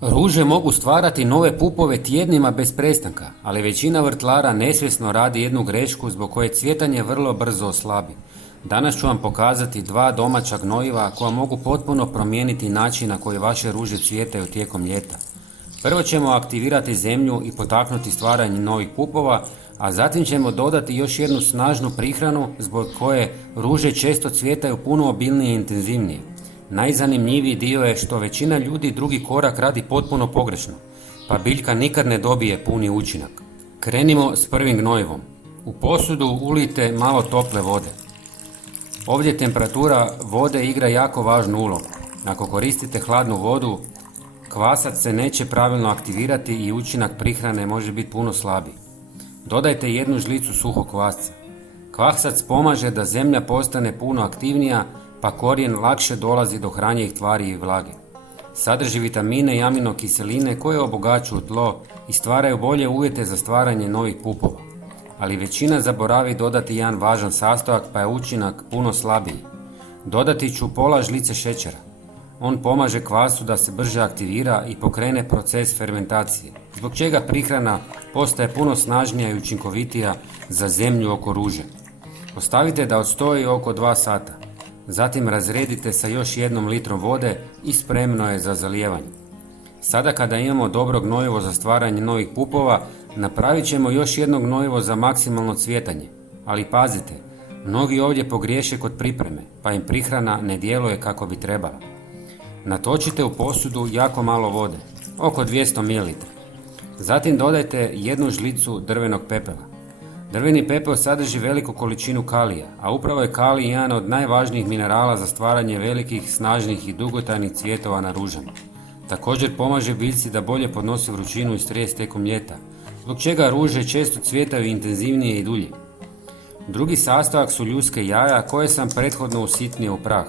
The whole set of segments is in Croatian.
Ruže mogu stvarati nove pupove tjednima bez prestanka, ali većina vrtlara nesvjesno radi jednu grešku zbog koje cvjetanje vrlo brzo oslabi. Danas ću vam pokazati dva domaća gnojiva koja mogu potpuno promijeniti način na koji vaše ruže cvjetaju tijekom ljeta. Prvo ćemo aktivirati zemlju i potaknuti stvaranje novih pupova, a zatim ćemo dodati još jednu snažnu prihranu zbog koje ruže često cvjetaju puno obilnije i intenzivnije. Najzanimljiviji dio je što većina ljudi drugi korak radi potpuno pogrešno, pa biljka nikad ne dobije puni učinak. Krenimo s prvim gnojivom. U posudu ulijte malo tople vode. Ovdje temperatura vode igra jako važnu ulogu. Ako koristite hladnu vodu, kvasac se neće pravilno aktivirati i učinak prihrane može biti puno slabiji. Dodajte jednu žlicu suhog kvasca. Kvasac pomaže da zemlja postane puno aktivnija, pa korijen lakše dolazi do hranjivih tvari i vlage. Sadrži vitamine i aminokiseline koje obogaćuju tlo i stvaraju bolje uvjete za stvaranje novih pupova. Ali većina zaboravi dodati jedan važan sastojak, pa je učinak puno slabiji. Dodati ću pola žlice šećera. On pomaže kvasu da se brže aktivira i pokrene proces fermentacije, zbog čega prihrana postaje puno snažnija i učinkovitija za zemlju oko ruže. Ostavite da odstoji oko 2 sata. Zatim razredite sa još 1 litrom vode i spremno je za zalijevanje. Sada kada imamo dobro gnojivo za stvaranje novih pupova, napravit ćemo još jedno gnojivo za maksimalno cvjetanje. Ali pazite, mnogi ovdje pogriješe kod pripreme, pa im prihrana ne djeluje kako bi trebala. Natočite u posudu jako malo vode, oko 200 ml. Zatim dodajte 1 žlicu drvenog pepela. Drveni pepeo sadrži veliku količinu kalija, a upravo je kalij jedan od najvažnijih minerala za stvaranje velikih, snažnih i dugotrajnih cvjetova na ružama. Također pomaže biljci da bolje podnosi vrućinu i stres tijekom ljeta, zbog čega ruže često cvjetaju intenzivnije i dulje. Drugi sastojak su ljudske jaja koje sam prethodno usitnio u prah.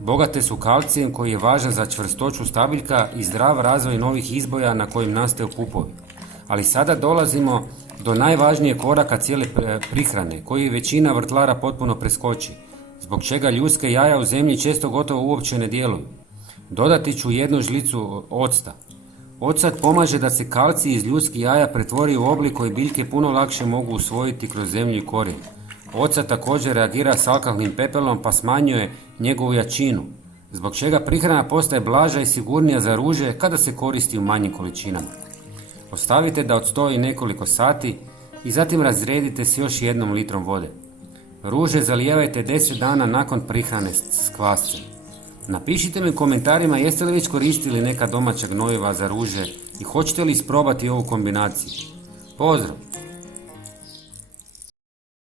Bogate su kalcijem koji je važan za čvrstoću stabiljka i zdrav razvoj novih izboja na kojim nastaju pupovi. Ali sada dolazimo do najvažnijeg koraka cijele prihrane, koji većina vrtlara potpuno preskoči, zbog čega ljudske jaja u zemlji često gotovo uopće ne djeluju. Dodati ću 1 žlicu octa. Ocat pomaže da se kalcij iz ljudskih jaja pretvori u oblik koji biljke puno lakše mogu usvojiti kroz zemlju i korijen. Ocat također reagira s alkalnim pepelom pa smanjuje njegovu jačinu, zbog čega prihrana postaje blaža i sigurnija za ruže kada se koristi u manjim količinama. Ostavite da odstoji nekoliko sati i zatim razredite s još 1 litrom vode. Ruže zalijevajte 10 dana nakon prihrane s kvascem. Napišite mi u komentarima jeste li već koristili neka domaća gnojiva za ruže i hoćete li isprobati ovu kombinaciju. Pozdrav!